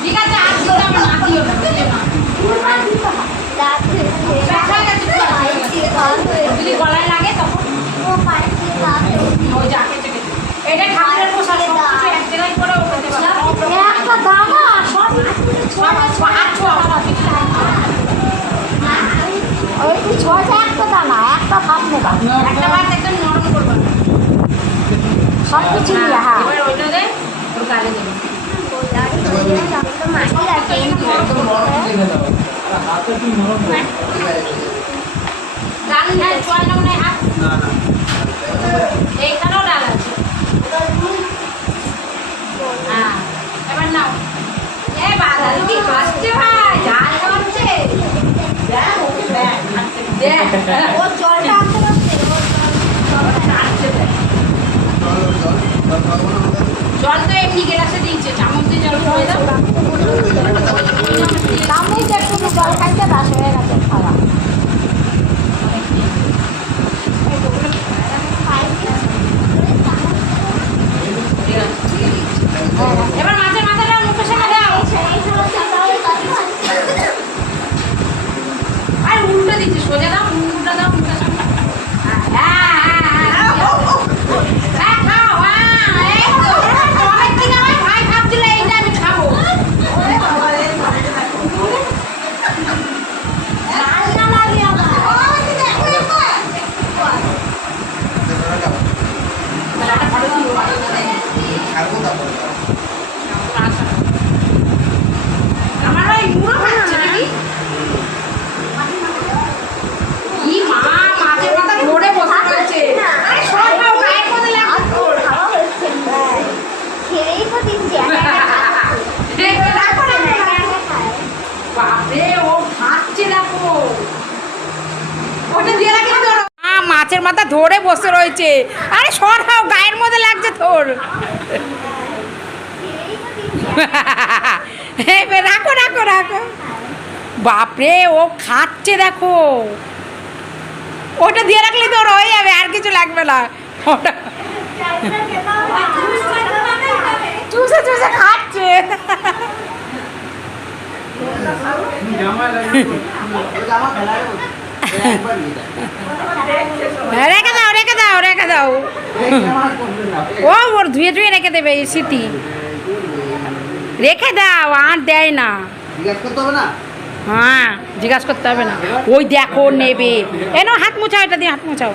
ঠিক আছে আর দিও না, আমার না দিও না, বুঝলে না? যদি গলায় লাগে তখন ওই যাকে চেকে এটা ঠাকুরের পোশাক সব কিছু এক জায়গায় করে ওঠাতে পারবে একটা দানা সব ওই যে ছয়টা একটা দানা একটা ভাত নেবা একটা ভাত একদম নরম করবে সব কিছু নিয়ে হ্যাঁ এবার ওইটা দে ওর কাজে দেবে ডাল হ্যাঁ চল না মনে হাত এইখানেও ডাল আছে হ্যাঁ এবার নাও এ বাদা কি খাচ্ছে ভাই ডাল খাচ্ছে ও জলটা আনতে জল তো এমনি গ্লাসে দিয়েছে চামচ দিয়ে জল খাওয়া দাও চামচ একটু জল খাইতে বাস হয়ে গেছে খাওয়া এবার মাছের মাথাটা মুখে সামনে দাও আর উল্টো দিচ্ছে সোজা দাও উল্টো দাও মুখে সামনে আমার ওই মুড়ো খাচ্ছে নাকি কি মা মাছের মাথা ধরে বসে রয়েছে আরে সব খাও গায়ের মধ্যে লাগছে তোর খেয়েই তো দিচ্ছি বাপরে ও খাচ্ছে দেখো ওটা দিয়ে রাখি তোর মাছের মাথা ধরে বসে রয়েছে আরে সরাও গায়ের মধ্যে লাগছে তোর রাখো রাখো রাখো বাপরে ও খাচ্ছে দেখো ওটা দিয়ে রাখলে তোর হয়ে যাবে আর কিছু লাগবে না ওটা চুষে চুষে খাচ্ছে রেখে দাও রেখে দাও রেখে দাও ও ওর ধুয়ে ধুয়ে রেখে দেবে স্মৃতি রেখে দাও আর দেয় না হ্যাঁ জিজ্ঞাসা করতে হবে না ওই দেখো নেবে এনো হাত মোছাও এটা দিয়ে হাত মোছাও